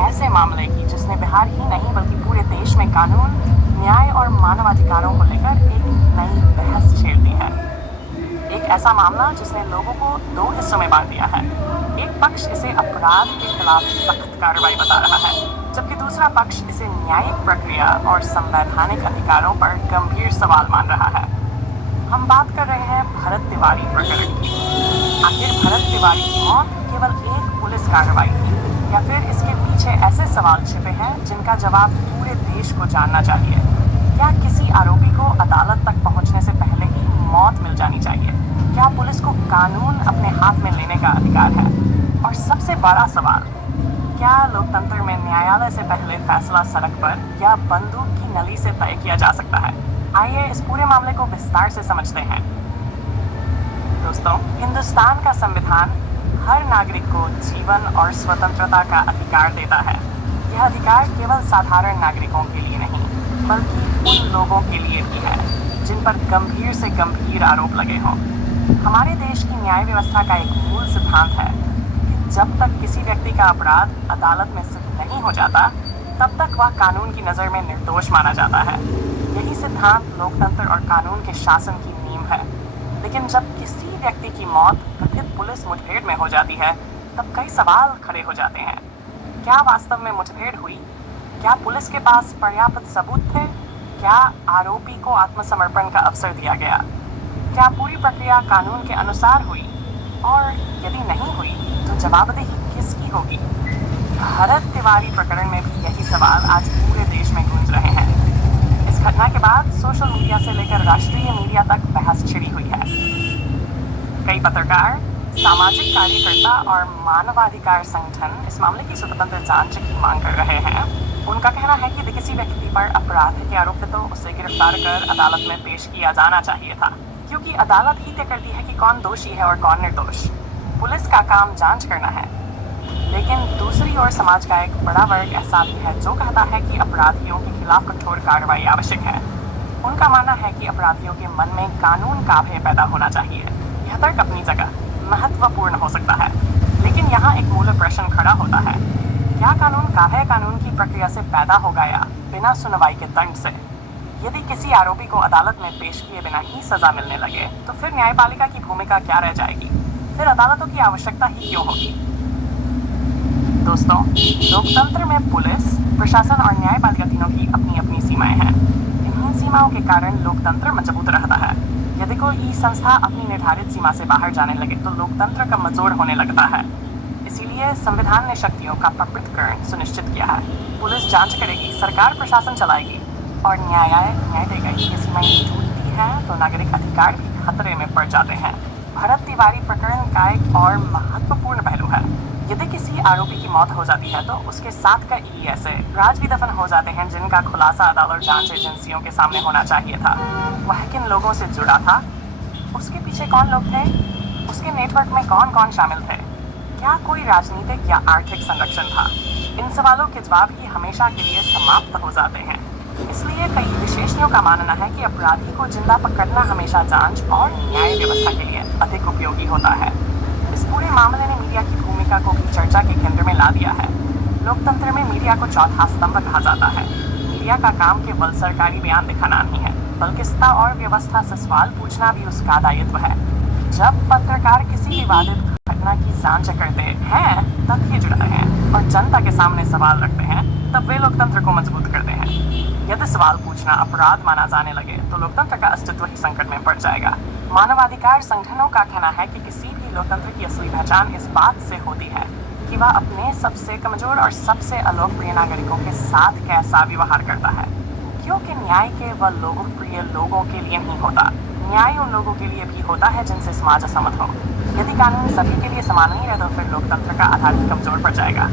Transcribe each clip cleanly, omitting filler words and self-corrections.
ऐसे मामले की जिसने बिहार ही नहीं बल्कि पूरे देश में कानून, न्याय और मानवाधिकारों को लेकर एक नई बहस छेड़ दी है। एक ऐसा मामला जिसने लोगों को दो हिस्सों में बांट दिया है। एक पक्ष इसे अपराध के खिलाफ सख्त कार्रवाई बता रहा है, जबकि दूसरा पक्ष इसे न्यायिक प्रक्रिया और संवैधानिक अधिकारों पर गंभीर सवाल मान रहा है। हम बात कर रहे हैं भरत तिवारी प्रकरण की। आखिर भरत तिवारी की मौत केवल एक पुलिस कार्रवाई थी, या फिर इसके पीछे ऐसे सवाल छिपे हैं जिनका जवाब पूरे देश को जानना चाहिए? क्या किसी आरोपी को अदालत तक पहुंचने से पहले ही मौत मिल जानी चाहिए? क्या पुलिस को कानून अपने हाथ में लेने का अधिकार है? और सबसे बड़ा सवाल, क्या लोकतंत्र में न्यायालय से पहले फैसला सड़क पर या बंदूक की नली से तय किया जा सकता है? आइए इस पूरे मामले को विस्तार से समझते हैं। दोस्तों, हिंदुस्तान का संविधान हर नागरिक को जीवन और स्वतंत्रता का अधिकार देता है। यह अधिकार केवल साधारण नागरिकों के लिए नहीं, बल्कि उन लोगों के लिए भी है जिन पर गंभीर से गंभीर आरोप लगे हों। हमारे देश की न्याय व्यवस्था का एक मूल सिद्धांत है कि जब तक किसी व्यक्ति का अपराध अदालत में सिद्ध नहीं हो जाता, तब तक वह कानून की नज़र में निर्दोष माना जाता है। यही सिद्धांत लोकतंत्र और कानून के शासन की नींव है। लेकिन जब किसी व्यक्ति की मौत कथित पुलिस मुठभेड़ में हो जाती है, तब कई सवाल खड़े हो जाते हैं। क्या वास्तव में मुठभेड़ हुई? क्या पुलिस के पास पर्याप्त सबूत थे? क्या आरोपी को आत्मसमर्पण का अवसर दिया गया? क्या पूरी प्रक्रिया कानून के अनुसार हुई? और यदि नहीं हुई, तो जवाबदेही किसकी होगी? भरत तिवारी प्रकरण में भी यही सवाल आज पूरे देश में गूंज रहे हैं। इस घटना के बाद सोशल मीडिया से लेकर राष्ट्रीय मीडिया तक बहस छिड़ी हुई है। कई पत्रकार, सामाजिक कार्यकर्ता और मानवाधिकार संगठन इस मामले की स्वतंत्र जांच की मांग कर रहे हैं। उनका कहना है कि यदि किसी व्यक्ति पर अपराध के आरोप है तो उसे गिरफ्तार कर अदालत में पेश किया जाना चाहिए था, क्योंकि अदालत ही तय करती है कि कौन दोषी है और कौन निर्दोष। पुलिस का काम जांच करना है। लेकिन दूसरी ओर समाज का एक बड़ा वर्ग ऐसा भी है जो कहता है कि अपराधियों के खिलाफ कठोर कार्रवाई आवश्यक है। उनका मानना है कि अपराधियों के मन में कानून का भय पैदा होना चाहिए। यह तर्क अपनी जगह महत्वपूर्ण हो सकता है, लेकिन यहाँ एक मूल प्रश्न खड़ा होता है, क्या कानून काहे कानून की प्रक्रिया से पैदा हो गया, बिना सुनवाई के दंड से? यदि किसी आरोपी को अदालत में पेश किए बिना ही सजा मिलने लगे, तो फिर न्यायपालिका की भूमिका क्या रह जाएगी? फिर अदालतों की आवश्यकता ही क्यों होगी? दोस्तों, लोकतंत्र में पुलिस, प्रशासन और न्यायपालिका तीनों की अपनी अपनी सीमाएं हैं। इन्हीं सीमाओं के कारण लोकतंत्र मजबूत रहता है। यदि कोई संस्था अपनी निर्धारित सीमा से बाहर जाने लगे तो लोकतंत्र कमजोर होने लगता है। इसीलिए संविधान ने शक्तियों का पृथक्करण सुनिश्चित किया है। पुलिस जांच करेगी, सरकार प्रशासन चलाएगी और न्याय देगा। ये सीमाएं टूटती हैं तो नागरिक अधिकार भी खतरे में पड़ जाते हैं। भरत तिवारी प्रकरण का एक और महत्वपूर्ण पहलू है। यदि किसी आरोपी की मौत हो जाती है तो उसके साथ का ऐसे राज भी दफन हो जाते हैं जिनका खुलासा अदालत और जांच एजेंसियों के सामने होना चाहिए था। वह किन लोगों से जुड़ा था? उसके पीछे कौन लोग थे? उसके नेटवर्क में कौन कौन शामिल थे? क्या कोई राजनीतिक या आर्थिक संरक्षण था? इन सवालों के जवाब ही हमेशा के लिए समाप्त हो जाते हैं। इसलिए कई विशेषज्ञों का मानना है कि अपराधी को जिंदा पकड़ना हमेशा जांच और न्याय व्यवस्था के लिए अधिक उपयोगी होता है। इस पूरे मामले ने मीडिया की भूमिका को भी चर्चा के केंद्र में ला दिया है। लोकतंत्र में मीडिया को चौथा स्तंभ कहा जाता है। मीडिया का काम केवल सरकारी बयान दिखाना नहीं है, बल्कि सत्ता और व्यवस्था से सवाल पूछना भी उसका दायित्व है। जब पत्रकार किसी विवादित घटना की जांच करते हैं, तथ्य जुड़ते हैं और जनता के सामने सवाल रखते हैं, तब वे लोकतंत्र को मजबूत करते हैं। यदि सवाल पूछना अपराध माना जाने लगे तो लोकतंत्र का अस्तित्व ही संकट में पड़ जाएगा। मानवाधिकार संगठनों का कहना है कि किसी भी लोकतंत्र की असली पहचान इस बात से होती है कि वह अपने सबसे कमजोर और सबसे अलोकप्रिय नागरिकों के साथ कैसा व्यवहार करता है, क्योंकि न्याय केवल लोकप्रिय लोगों के लिए नहीं होता। न्याय उन लोगों के लिए भी होता है जिनसे समाज असहमत हो। यदि कानून सभी के लिए समान नहीं रहे तो फिर लोकतंत्र का आधार ही कमजोर पड़ जाएगा।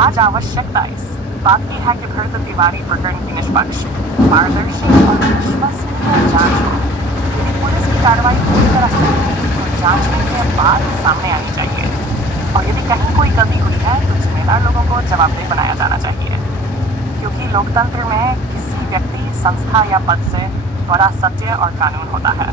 आज आवश्यकता इस बात की है कि भरत तिवारी प्रकरण की निष्पक्ष, पारदर्शी और विश्वसनीय जांच हो। यदि पुलिस की कार्रवाई पूरी तरह से तो जांचने के बाद सामने आनी चाहिए, और यदि कहीं कोई गलती हुई है तो जिम्मेदार लोगों को जवाबदेह बनाया जाना चाहिए, क्योंकि लोकतंत्र में किसी व्यक्ति, संस्था या पद से बड़ा सत्य और कानून होता है।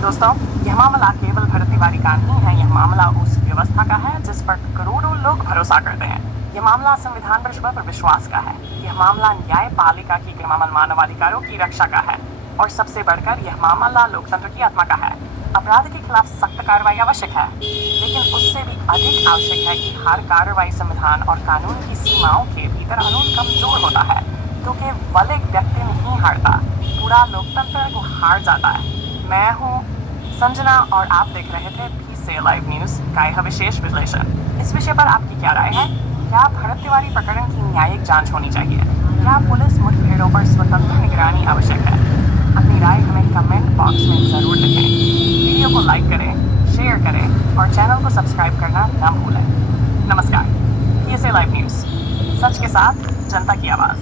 दोस्तों, यह मामला केवल भरत तिवारी का नहीं है, यह मामला उस व्यवस्था का है जिस पर करोड़ों लोग भरोसा करते हैं। यह मामला संविधान पर विश्वास का है। यह मामला न्यायपालिका की मानवाधिकारों की रक्षा का है और सबसे बढ़कर यह मामला लोकतंत्र की आत्मा का है। अपराध के खिलाफ सख्त कार्रवाई आवश्यक है, लेकिन उससे भी अधिक आवश्यक है कि हर कार्रवाई संविधान और कानून की सीमाओं के भीतर कानून कमजोर होता है तो केवल एक व्यक्ति नहीं हारता, पूरा लोकतंत्र को हार जाता है। मैं हूँ संजना और आप देख रहे थे PCA लाइव न्यूज का यह विशेष विश्लेषण। इस विषय पर आपकी क्या राय है? क्या भरत तिवारी प्रकरण की न्यायिक जांच होनी चाहिए? क्या पुलिस मुठभेड़ों पर स्वतंत्र निगरानी आवश्यक है? अपनी राय हमें कमेंट बॉक्स में जरूर लिखें। वीडियो को लाइक करें, शेयर करें और चैनल को सब्सक्राइब करना न भूलें। नमस्कार, PCA लाइव न्यूज, सच के साथ जनता की आवाज।